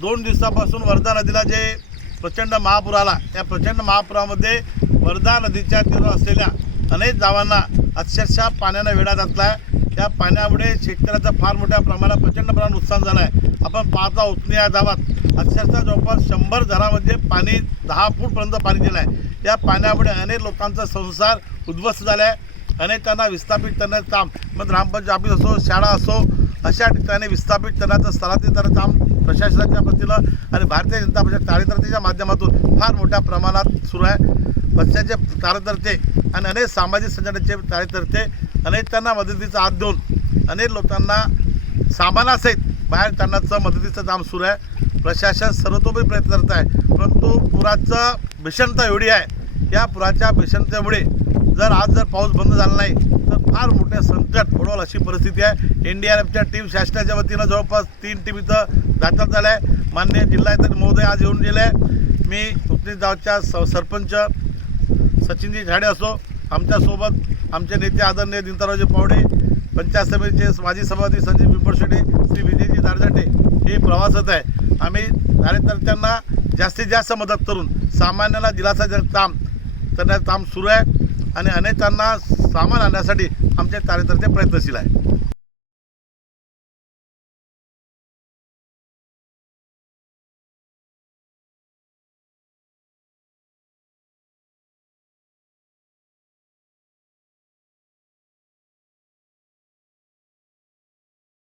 दोन दिवसापासून वर्धा नदीला जे प्रचंड महापूर आला त्या प्रचंड महापुरामध्ये वर्धा नदीच्या तीरावर असलेल्या अनेक गावांना अक्षरशः पाण्यानं वेढा घातला आहे. त्या पाण्यामुळे शेतकऱ्याचं फार मोठ्या प्रमाणात प्रचंड प्रमाणात नुकसान झालं आहे आपण पाहता उतनी या गावात अक्षरशः जवळपास शंभर घरामध्ये पाणी दहा फूटपर्यंत पाणी दिलं आहे. या पाण्यामुळे अनेक लोकांचा संसार उद्ध्वस्त झाला आहे अनेकांना विस्थापित करण्याचं काम मग ग्रामपंचायत ऑफिस असो शाळा असो अशा ठिकाणी विस्थापित करण्याचं स्थलांतरित काम प्रशासनाच्या वतीनं आणि भारतीय जनता पक्ष कार्यकर्त्याच्या माध्यमातून फार मोठ्या प्रमाणात सुरू आहे. पक्षाचे कार्यकर्ते आणि अनेक सामाजिक संघटनेचे कार्यकर्ते अनेकांना मदतीचा हात देऊन अनेक लोकांना सामानासहित बाहेर काढण्याचं मदतीचं काम सुरू आहे. प्रशासन सर्वतोपरी प्रयत्न करत आहे. परंतु पुराचं भीषणता एवढी आहे. या पुराच्या भीषणतेमुळे जर आज जर पाऊस बंद झाला नाही तर फार मोठे संकट ओढवल अशी परिस्थिती आहे. एन डी आर एफच्या टीम शासनाच्या वतीनं जवळपास तीन टीम इथं दाखल झाल्या. आहे मान्य जिल्हाधिकारी महोदय आज येऊन गेले. आहे मी उकनी गावच्या स सरपंच सचिनजी झाडे असो आमच्यासोबत आमचे नेते आदरणीय दिनतरावजी पावडे पंचायत समितीचे माजी सभापती संजय पिंपळशेटे श्री विजयजी दारजाटे हे प्रवासात आहे. आम्ही कार्यकर्त्यांना जास्तीत जास्त मदत करून सामान्याला दिलासा देण्याचं काम करण्याचं काम सुरू आहे आणि अनेकांना सामान आणण्यासाठी आमचे कार्यकर्ते प्रयत्नशील आहे